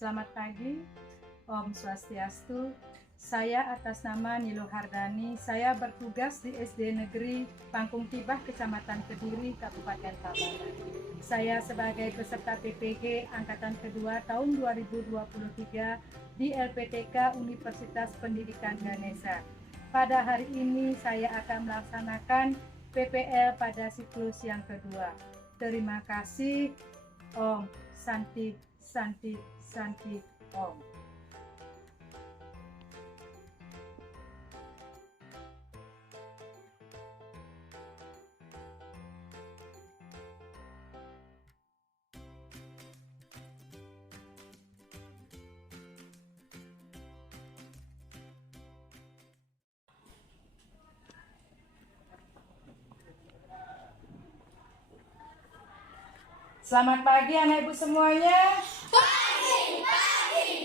Selamat pagi, Om Swastiastu. Saya atas nama Nilo Hardani, saya bertugas di SD Negeri Pangkung Tibah, Kecamatan Kediri, Kabupaten Tabanan. Saya sebagai peserta PPG Angkatan Kedua tahun 2023 di LPTK Universitas Pendidikan Ganesha. Pada hari ini saya akan melaksanakan PPL pada siklus yang kedua. Terima kasih. Om Santi Santi Santi Om. Selamat pagi anak ibu semuanya.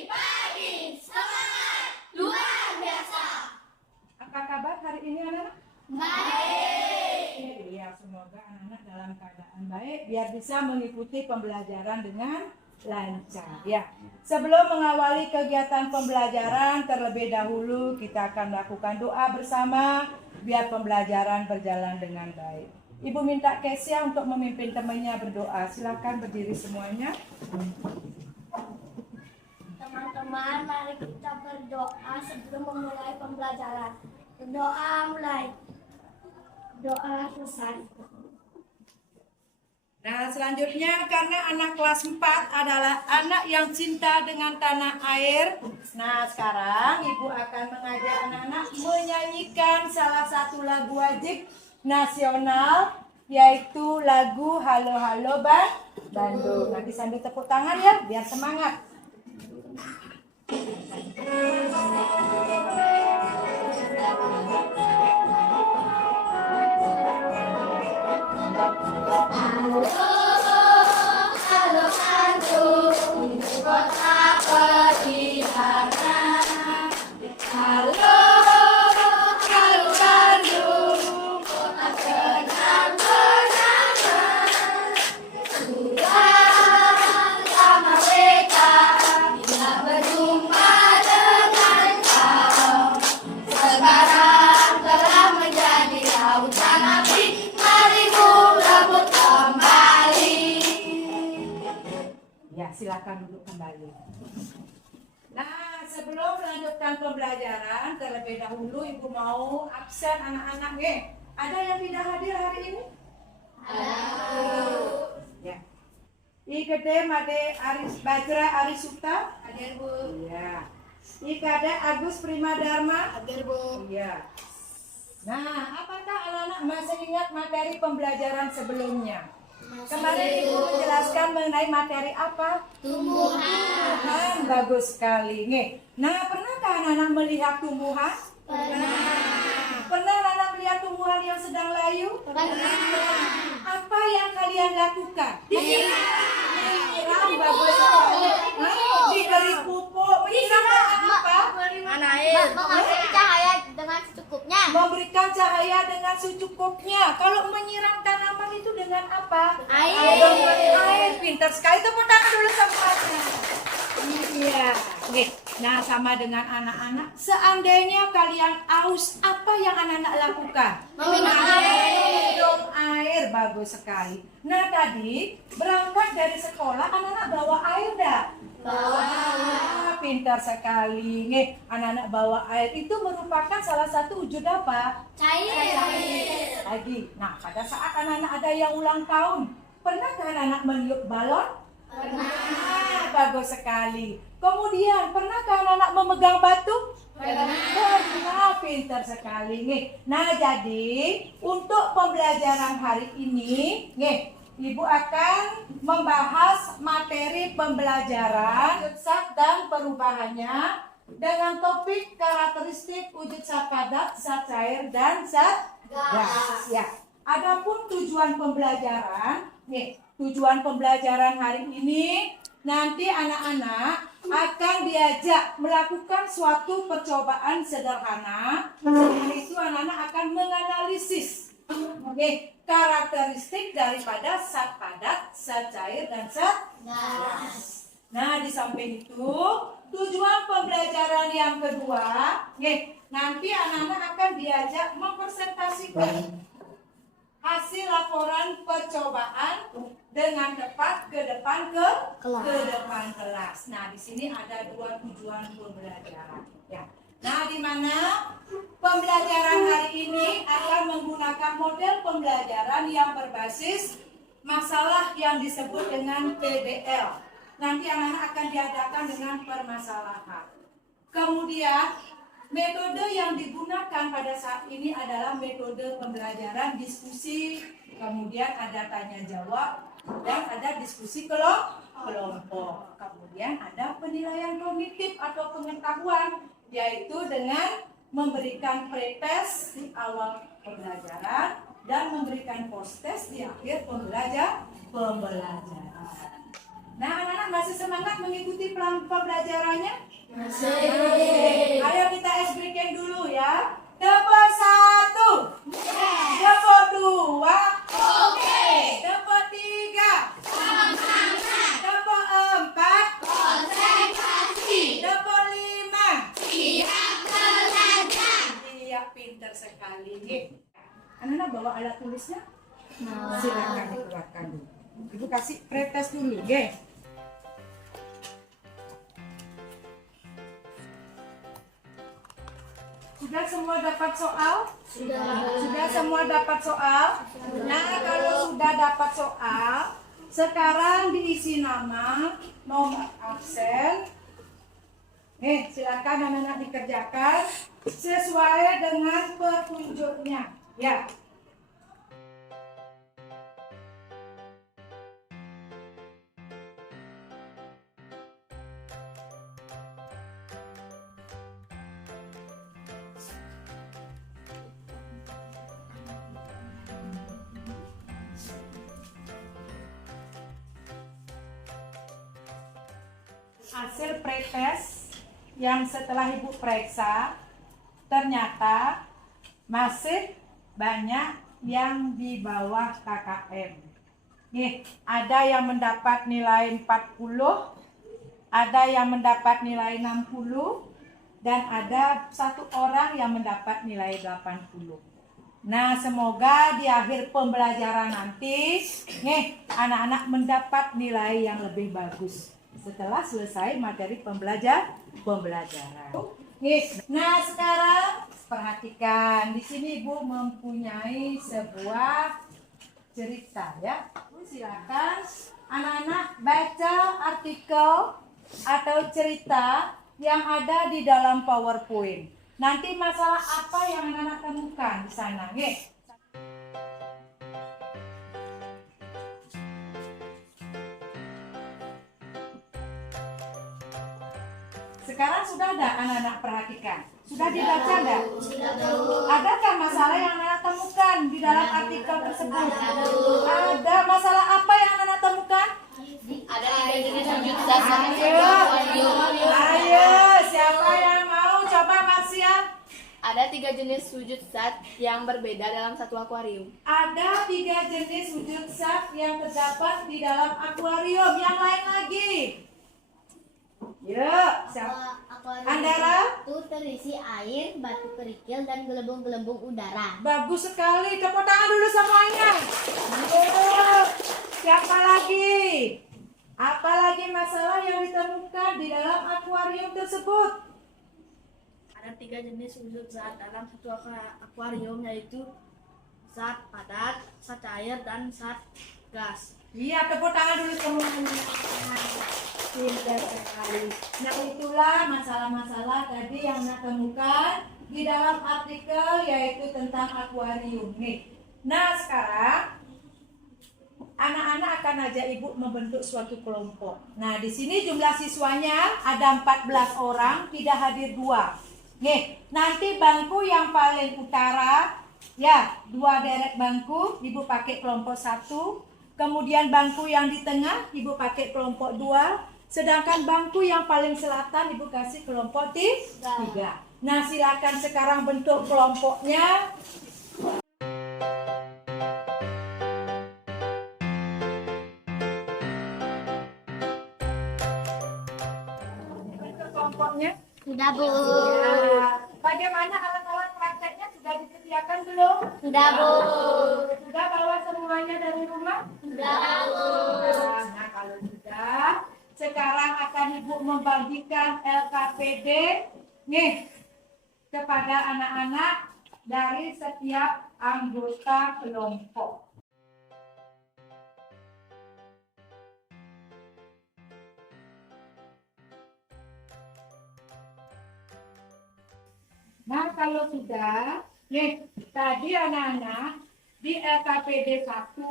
Pagi. Semangat luar biasa. Apa kabar hari ini anak-anak? Baik. Iya, semoga anak-anak dalam keadaan baik biar bisa mengikuti pembelajaran dengan lancar. Ya, sebelum mengawali kegiatan pembelajaran terlebih dahulu kita akan melakukan doa bersama biar pembelajaran berjalan dengan baik. Ibu minta Kesia untuk memimpin temannya berdoa. Silakan berdiri semuanya. Teman-teman, mari kita berdoa sebelum memulai pembelajaran. Berdoa mulai. Doa selesai. Nah, selanjutnya karena anak kelas 4 adalah anak yang cinta dengan tanah air. Nah, sekarang Ibu akan mengajak anak-anak menyanyikan salah satu lagu wajib nasional, yaitu lagu Halo Halo Bandung. Nanti sambil tepuk tangan ya, biar semangat. Halo Bandung, ibu kota pertihangan. Halo Bandung, kota kenang-kenangan. Sudah merdeka, bila berjumpa dengan kau. Sekarang telah menjadi lautan api, mari ku rebut kembali. Ya, silakan duduk kembali. Nah, sebelum melanjutkan pembelajaran, terlebih dahulu Ibu mau absen anak-anak nih. Ada yang tidak hadir hari ini? Ya. I gede Made Aris Bajra Arisuta. Hadir Bu. Iya. I kade Agus Primadharma. Hadir Bu. Iya. Nah, apakah anak-anak masih ingat materi pembelajaran sebelumnya? Kemarin Ibu menjelaskan mengenai materi apa? Tumbuhan. Bagus sekali. Nih. Nah, pernahkah anak-anak melihat tumbuhan? Pernah. Pernah anak melihat tumbuhan yang sedang layu? Pernah. Apa yang kalian lakukan? Menyiram. Bagus sekali. Diberi pupuk. Menyiram dengan apa? Memberi cahaya dengan secukupnya. Memberikan cahaya dengan secukupnya. Kalau menyiram tanaman itu dengan apa? Air. Dengan air. Pintar sekali. Tepuk tangan dulu semuanya. Iya. Nih. Nah, sama dengan anak-anak. Seandainya kalian aus, apa yang anak-anak lakukan? Meminum air. Minum air. Bagus sekali. Nah, tadi berangkat dari sekolah, anak-anak bawa air dah? Wah, pintar sekali. Nih, anak-anak bawa air itu merupakan salah satu wujud apa? Cair. Lagi. Nah, pada saat anak-anak ada yang ulang tahun, pernahkah anak-anak meniup balon? Pernah. Bagus sekali. Kemudian, pernahkah anak-anak memegang batu? Pernah. Pintar sekali. Nih. Nah, jadi untuk pembelajaran hari ini, nih, Ibu akan membahas materi pembelajaran wujud zat dan perubahannya dengan topik karakteristik wujud zat padat, zat cair, dan zat gas. Ya. Adapun tujuan pembelajaran, nih, tujuan pembelajaran hari ini nanti anak-anak akan diajak melakukan suatu percobaan sederhana. Setelah itu anak-anak akan menganalisis karakteristik daripada zat padat, zat cair, dan zat gas. Nah, di samping itu, tujuan pembelajaran yang kedua, nanti anak-anak akan diajak mempresentasikan hasil laporan percobaan dengan tepat ke depan kelas. Nah, di sini ada 2 tujuan pembelajaran. Ya. Nah, di mana pembelajaran hari ini akan menggunakan model pembelajaran yang berbasis masalah yang disebut dengan PBL. Nanti anak-anak akan diadakan dengan permasalahan. Kemudian metode yang digunakan pada saat ini adalah metode pembelajaran diskusi, kemudian ada tanya jawab, dan ada diskusi kelompok. Kemudian ada penilaian kognitif atau pengetahuan, yaitu dengan memberikan pretest di awal pembelajaran dan memberikan post-test di akhir pembelajaran. Nah, anak-anak masih semangat mengikuti pembelajarannya? Masih. Ayo kita ice breaking dulu ya. Tepuk 1. Tepuk 2. Oke. Tepuk 3. Tepuk 4. Konsentrasi. Tepuk 5. Siap belajar. Iya, pintar sekali. Anak-anak bawa alat tulisnya? Silakan dikeluarkan dulu. Ibu kasih pretest dulu, Sudah semua dapat soal? Sudah semua dapat soal? Nah, kalau sudah dapat soal, sekarang diisi nama, nomor absen. Silakan anak-anak dikerjakan sesuai dengan petunjuknya. Ya. Hasil pretest yang setelah Ibu periksa ternyata masih banyak yang di bawah KKM. Ada yang mendapat nilai 40, ada yang mendapat nilai 60, dan ada 1 orang yang mendapat nilai 80. Nah, semoga di akhir pembelajaran nanti anak-anak mendapat nilai yang lebih bagus setelah selesai materi pembelajaran. Nah, sekarang perhatikan di sini Ibu mempunyai sebuah cerita ya. Silakan anak-anak baca artikel atau cerita yang ada di dalam PowerPoint. Nanti masalah apa yang anak-anak temukan di sana, Sekarang sudah ada anak-anak perhatikan? Sudah dibaca enggak? Adakah masalah yang anak temukan di dalam artikel tersebut? Ada masalah apa yang anak temukan? Ada 3 jenis wujud zat. Ayo, siapa yang mau coba Marsia? Ada 3 jenis wujud zat yang berbeda dalam satu akuarium. Ada 3 jenis wujud zat yang terdapat di dalam akuarium. Yang lain lagi? Yuk, siapa? Andara? Itu terisi air, batu kerikil, dan gelembung-gelembung udara. Bagus sekali. Tepuk tangan dulu semuanya. Yuk, siapa lagi? Apa lagi masalah yang ditemukan di dalam akuarium tersebut? Ada 3 jenis wujud zat dalam satu akuarium, yaitu zat padat, zat cair, dan zat gas. Iya, tepuk tangan dulu semuanya. Pintar sekali. Nah, itulah masalah-masalah tadi yang Anda temukan di dalam artikel, yaitu tentang akuarium. Nah, sekarang anak-anak akan ajak Ibu membentuk suatu kelompok. Nah, di sini jumlah siswanya ada 14 orang, tidak hadir 2. Nanti bangku yang paling utara, ya, 2 deret bangku, Ibu pakai kelompok 1. Kemudian bangku yang di tengah, Ibu pakai kelompok 2. Sedangkan bangku yang paling selatan, Ibu kasih kelompok 3. Nah, silakan sekarang bentuk kelompoknya. Sudah, Bu. Ya. Bagaimana alat-alat prakteknya sudah disediakan belum? Sudah, Bu. Sudah bawa semuanya dari rumah? Sudah, Bu. Nah, kalau sudah, sekarang akan Ibu membagikan LKPD nih kepada anak-anak dari setiap anggota kelompok. Nah, kalau sudah, nih, tadi anak-anak di LKPD 1,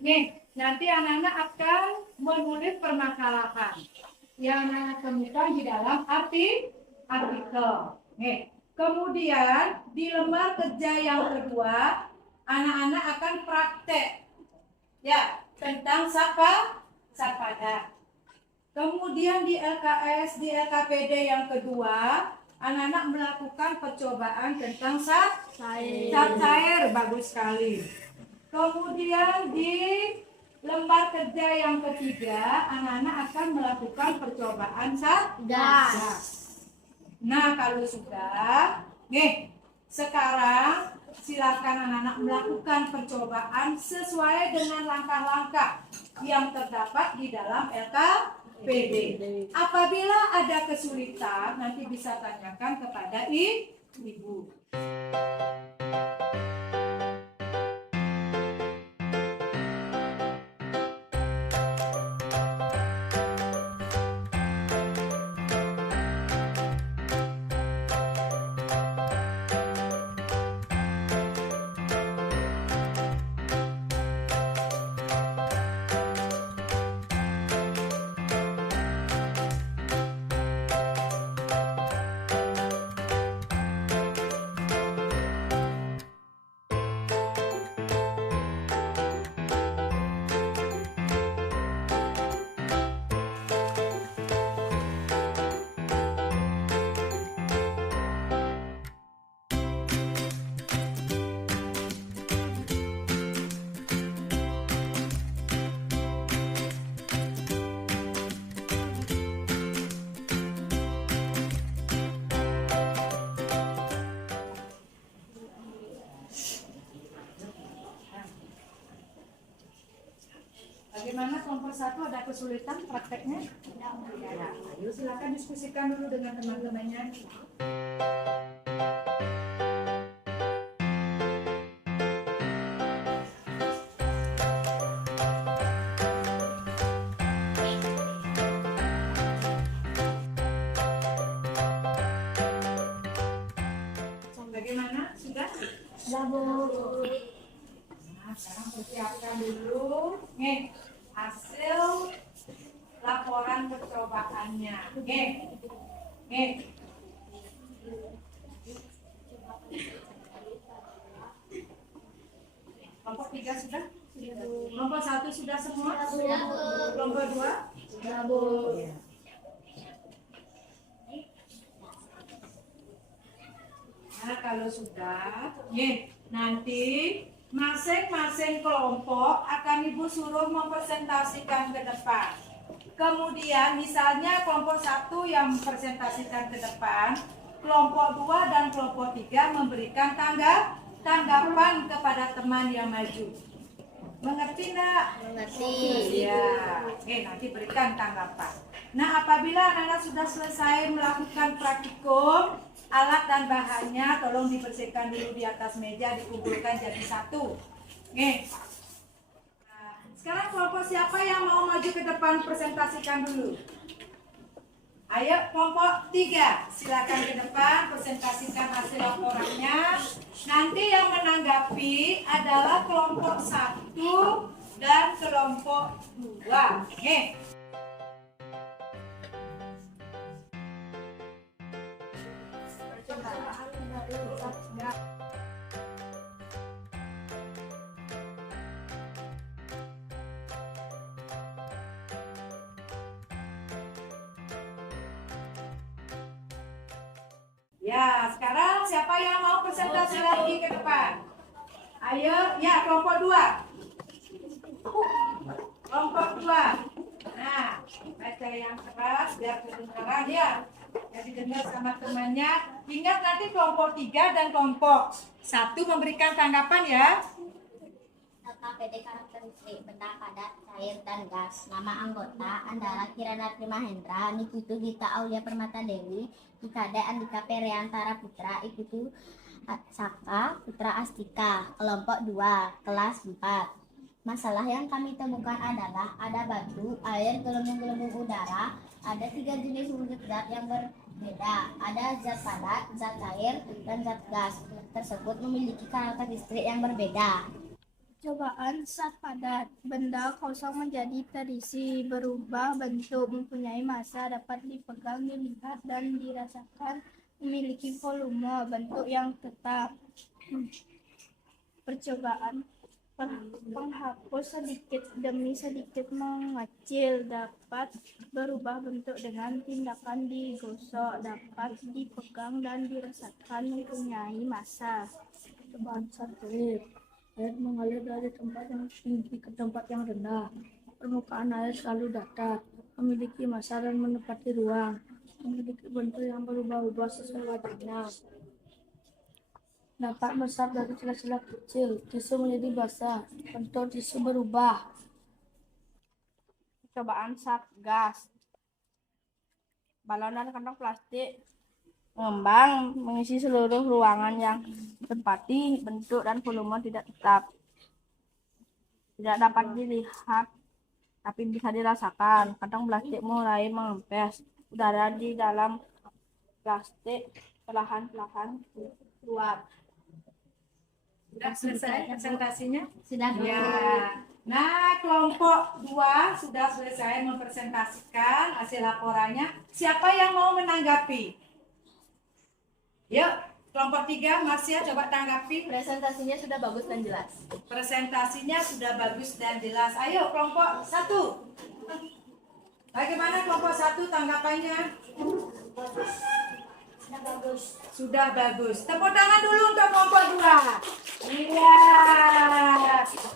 nih, nanti anak-anak akan menulis permasalahan yang anak temukan di dalam artikel. Nih, kemudian di lembar kerja yang kedua, anak-anak akan praktek ya tentang sapaan. Kemudian di LKS, di LKPD yang kedua, anak-anak melakukan percobaan tentang zat cair, bagus sekali. Kemudian di lembar kerja yang ketiga, anak-anak akan melakukan percobaan zat gas. Nah, kalau sudah, nih, sekarang silakan anak-anak melakukan percobaan sesuai dengan langkah-langkah yang terdapat di dalam LKPD. Apabila ada kesulitan, nanti bisa tanyakan kepada ibu. Bagaimana kelompok 1 ada kesulitan prakteknya? Ya, ayo silakan diskusikan dulu dengan teman-temannya. Bagaimana? Sudah? Sudah, Bu. Nah, sekarang persiapkan dulu nih hasil laporan percobaannya. Nih. Kelompok 3 sudah? Kelompok 1 sudah semua? Sudah, Bu. Kelompok 2? Sudah, Bu. Nah, kalau sudah, nanti masing-masing kelompok akan Ibu suruh mempresentasikan ke depan. Kemudian misalnya kelompok 1 yang mempresentasikan ke depan, kelompok 2 dan kelompok 3 memberikan tanggapan kepada teman yang maju. Mengerti enggak? Mengerti. Ya, nanti berikan tanggapan. Nah, apabila anak-anak sudah selesai melakukan praktikum, alat dan bahannya tolong dibersihkan dulu di atas meja, dikumpulkan jadi satu. Nah, sekarang kelompok siapa yang mau maju ke depan presentasikan dulu? Ayo kelompok 3, silakan ke depan presentasikan hasil laporannya. Nanti yang menanggapi adalah kelompok 1 dan kelompok 2. Ya, sekarang siapa yang mau presentasi lagi ke depan? Ayo, ya kelompok 2. Kelompok 2. Nah, baca yang keras biar kedengaran ya. Jadi dengar sama temannya. Ingat nanti kelompok 3 dan kelompok 1 memberikan tanggapan ya. KPD karakteristik benda padat, cair, dan gas. Nama anggota Andara Kirana Trimahendra, Nikutu Gita Aulia Permata Dewi, Ikade Andika Periantara Putra, Ikutu Saka Putra Astika. Kelompok 2, kelas 4. Masalah yang kami temukan adalah ada batu, air, gelembung-gelembung udara, ada 3 jenis wujud zat yang berbeda, ada zat padat, zat cair, dan zat gas. Tersebut memiliki karakteristik yang berbeda. Cobaan zat padat. Benda kosong menjadi terisi, berubah bentuk, mempunyai massa, dapat dipegang, dilihat, dan dirasakan, memiliki volume, bentuk yang tetap. Percobaan penghapus sedikit demi sedikit mengecil, dapat berubah bentuk dengan tindakan digosok, dapat dipegang dan dirasakan, mempunyai massa. Cobaan zat cair. Air mengalir dari tempat yang tinggi ke tempat yang rendah. Permukaan air selalu datar, memiliki massa dan menempati ruang, memiliki bentuk yang berubah-ubah sesuai wajahnya. Dapat besar dari celah-celah kecil, tisu menjadi basah, bentuk tisu berubah. Percobaan zat gas. Balon dan kantong plastik mengembang mengisi seluruh ruangan yang ditempati, bentuk dan volume tidak tetap. Tidak dapat dilihat, tapi bisa dirasakan. Kantong plastik mulai mengempes, udara di dalam plastik perlahan-lahan keluar. Sudah selesai presentasinya? Sudah. Ya. Nah, kelompok 2 sudah selesai mempresentasikan hasil laporannya. Siapa yang mau menanggapi? Yuk, kelompok 3, Marsya coba tanggapi. Presentasinya sudah bagus dan jelas. Presentasinya sudah bagus dan jelas. Ayo, kelompok 1. Bagaimana kelompok 1 tanggapannya? Sudah bagus. Tepuk tangan dulu untuk kelompok 2. Iya.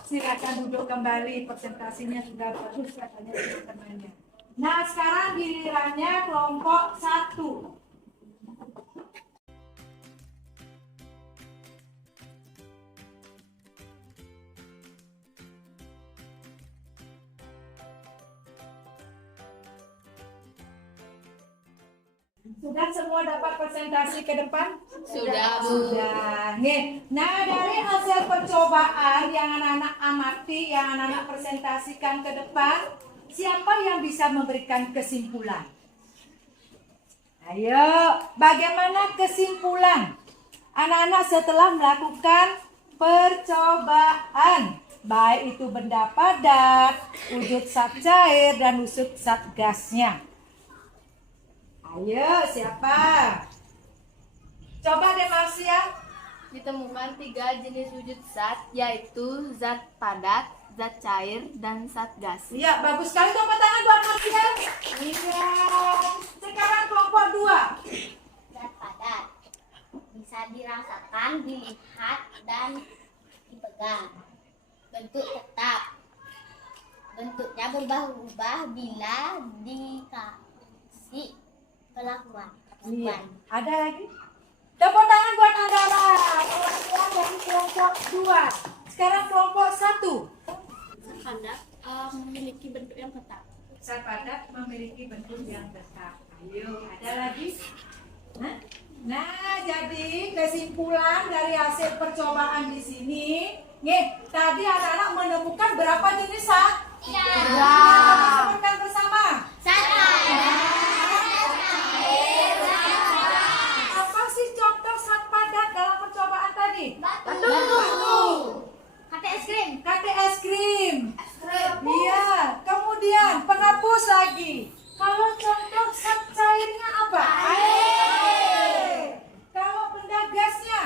Silakan duduk kembali. Presentasinya sudah bagus katanya teman-temannya. Nah, sekarang gilirannya kelompok 1. Sudah semua dapat presentasi ke depan? Sudah, Bu. Sudah. Nih. Nah, dari hasil percobaan yang anak-anak amati, yang anak-anak presentasikan ke depan, siapa yang bisa memberikan kesimpulan? Ayo, bagaimana kesimpulan anak-anak setelah melakukan percobaan? Baik itu benda padat, wujud zat cair, dan wujud zat gasnya. Ayo, siapa? Coba deh, Marsya. Ditemukan 3 jenis wujud zat, yaitu zat padat, zat cair, dan zat gas. Iya, bagus sekali. Tepuk tangan buat Marsya. Iya. Sekarang kelompok 2. Zat padat bisa dirasakan, dilihat, dan dipegang. Bentuk tetap. Bentuknya berubah-ubah bila dikasih perlakuan. Iya. Ada lagi? Tepuk tangan buat Andara. Perwakilan dari kelompok 2. Sekarang kelompok 1. Zat padat memiliki bentuk yang tetap. Zat padat memiliki bentuk yang tetap. Ayo, ada lagi? Nah, jadi kesimpulan dari hasil percobaan di sini, nih, tadi anak-anak menemukan berapa jenis zat? Iya. Sebutkan bersama. Apa sih contoh zat padat dalam percobaan tadi? Batu. Kata es krim. Kate es krim. Iya. Kemudian penghapus lagi. Kalau contoh zat cairnya apa? Air. Kalau benda gasnya?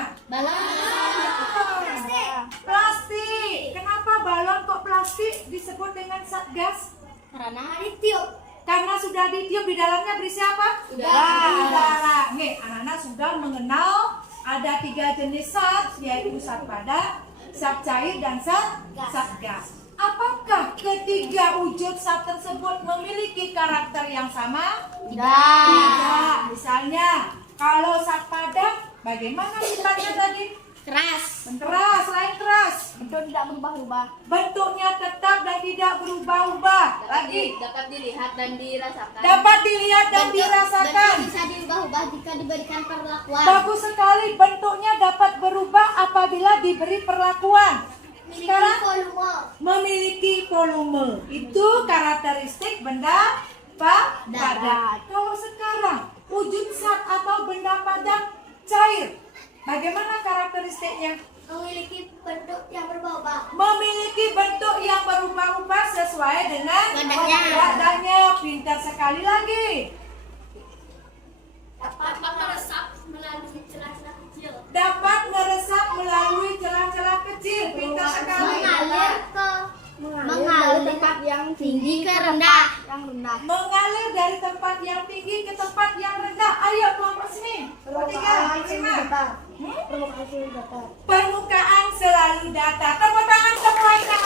Plastik. Kenapa balon kok plastik disebut dengan zat gas? Karena ditiup. Karena sudah ditiup, di dalamnya berisi apa? Udara. Nih, anak-anak sudah mengenal ada 3 jenis zat, yaitu zat padat, zat cair, dan zat gas. Apakah ketiga wujud zat tersebut memiliki karakter yang sama? Tidak. Tidak. Misalnya, kalau zat padat, bagaimana sifatnya tadi? Keras. Keras, lain keras. Bentuk tidak berubah-ubah. Bentuknya tetap dan tidak berubah-ubah. Lagi. Dapat dilihat dan dirasakan. Dapat dilihat dan dirasakan. Bentuk bisa diubah-ubah jika diberikan perlakuan. Bagus sekali. Bentuknya dapat berubah apabila diberi perlakuan. Sekarang Volume. memiliki volume. Itu karakteristik benda padat. Kalau sekarang wujud zat atau benda padat cair, bagaimana karakteristiknya? Memiliki bentuk yang berubah-ubah. Memiliki bentuk yang berubah-ubah sesuai dengan Wadahnya. wadahnya. Pintar sekali lagi. Dapat meresap melalui celah-celah kecil. Dapat meresap melalui celah-celah kecil. Pintar sekali. Mengalir dari tempat yang tinggi ke rendah. Mengalir dari tempat yang tinggi ke tempat yang rendah. Ayo kelompok sini. Permukaan Permukaan selalu datar. Tepuk tangan semuanya.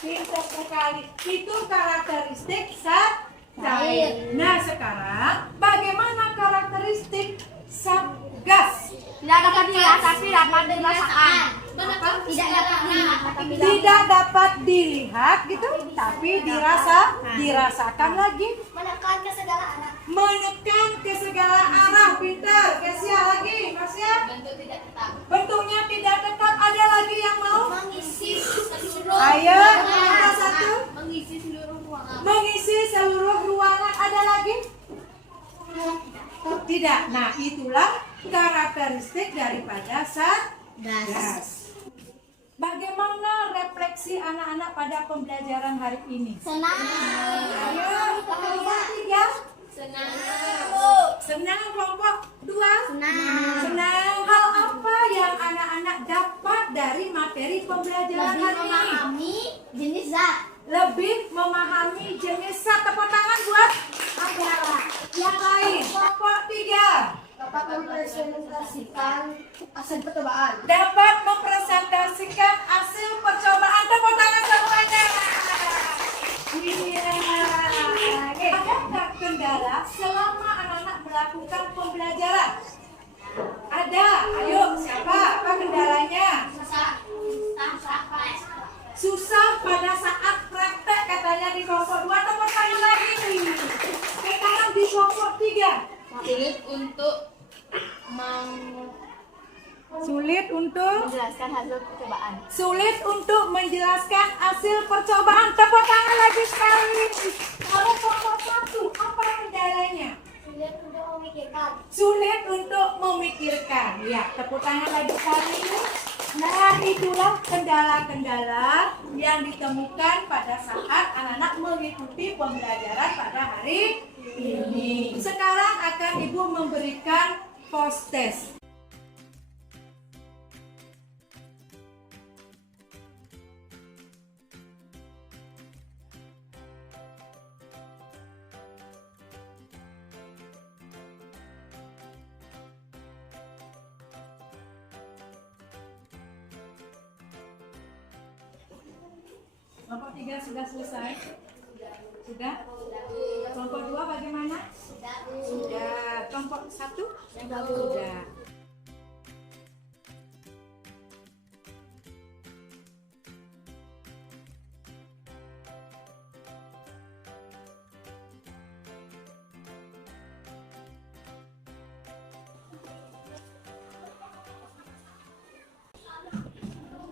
Pintar sekali. Itu karakteristik zat cair. Nah sekarang bagaimana karakteristik zat gas? Tidak dapat dilihat tapi dapat dirasakan. Tidak dapat dilihat tapi Tidak dapat dilihat gitu, tapi dirasakan lagi. menekan ke segala arah. Menekan ke segala arah. Pintar. Kesia lagi. Kesia. Bentuk tidak tetap. Bentuknya tidak tetap. Ada lagi yang mau? Mengisi seluruh Ayo, ada satu. Mengisi seluruh ruangan. Mengisi seluruh ruangan. Ada lagi? Tidak. Nah, itulah karakteristik daripada zat gas. Bagaimana refleksi anak-anak pada pembelajaran hari ini? Senang. Ayo, kelompok 3. Senang. Senang, kelompok 2. Senang. Senang. Hal apa yang anak-anak dapat dari materi pembelajaran Lebih hari ini? memahami jenis zat. Lebih memahami jenis zat. Tepuk tangan buat adalah yang lain. Kelompok 3 Dapat mempresentasikan hasil percobaan. dapat mempresentasikan hasil percobaan. Tepuk tangan semuanya. Iya. Adakah kendala selama anak-anak melakukan pembelajaran? Ada. Ayo, siapa? Apa kendalanya? Susah pada saat praktek katanya di kelompok 2. Tepuk tangan lagi. Sekarang di kelompok 3. Sulit untuk Sulit untuk Menjelaskan hasil percobaan. Sulit untuk menjelaskan hasil percobaan. Tepuk tangan lagi sekali. Kalau kelompok 1, apa kendalanya? Sulit untuk memikirkan. Sulit untuk memikirkan. Ya, tepuk tangan lagi sekali. Nah, itulah kendala-kendala yang ditemukan pada saat anak-anak mengikuti pembelajaran pada hari ini. Sekarang akan Ibu memberikan post test. Kelompok 3 sudah selesai? Sudah? Kelompok 2 bagaimana? Sudah. Kelompok 1? Sudah.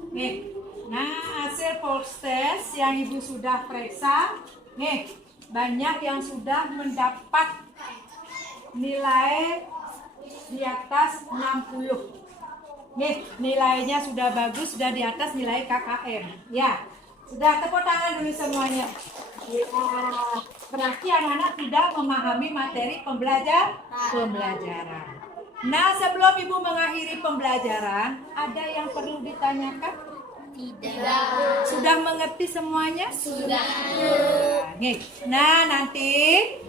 Nih, nah hasil post test yang Ibu sudah periksa, nih banyak yang sudah mendapat nilai di atas 60. Nih, nilainya sudah bagus, sudah di atas nilai KKM. Ya, sudah tepuk tangan dulu semuanya. Ya, berarti anak-anak tidak memahami materi pembelajaran. Nah, sebelum Ibu mengakhiri pembelajaran, ada yang perlu ditanyakan? tidak. Sudah mengerti semuanya? Sudah. Nah, nanti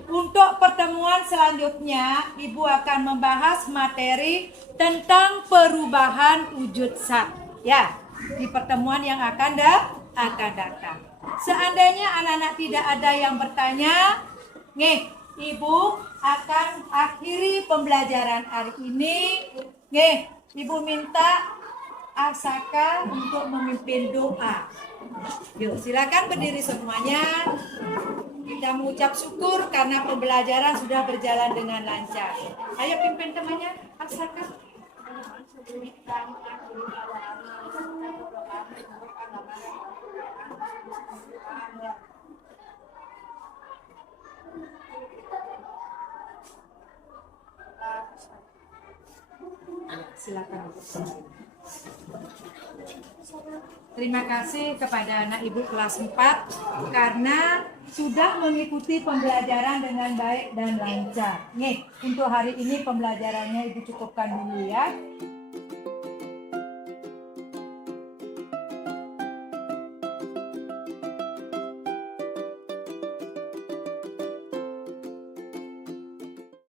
untuk pertemuan selanjutnya, Ibu akan membahas materi tentang perubahan wujud zat. Ya, di pertemuan yang akan akan datang. Seandainya anak-anak tidak ada yang bertanya, Ibu akan akhiri pembelajaran hari ini. Ibu minta Asaka untuk memimpin doa. Yuk, silakan berdiri semuanya. Kita mengucap syukur karena pembelajaran sudah berjalan dengan lancar. Ayo pimpin temannya, Asaka. Silakan. Terima kasih kepada anak ibu kelas 4 karena sudah mengikuti pembelajaran dengan baik dan lancar. Untuk hari ini pembelajarannya ibu cukupkan dulu ya.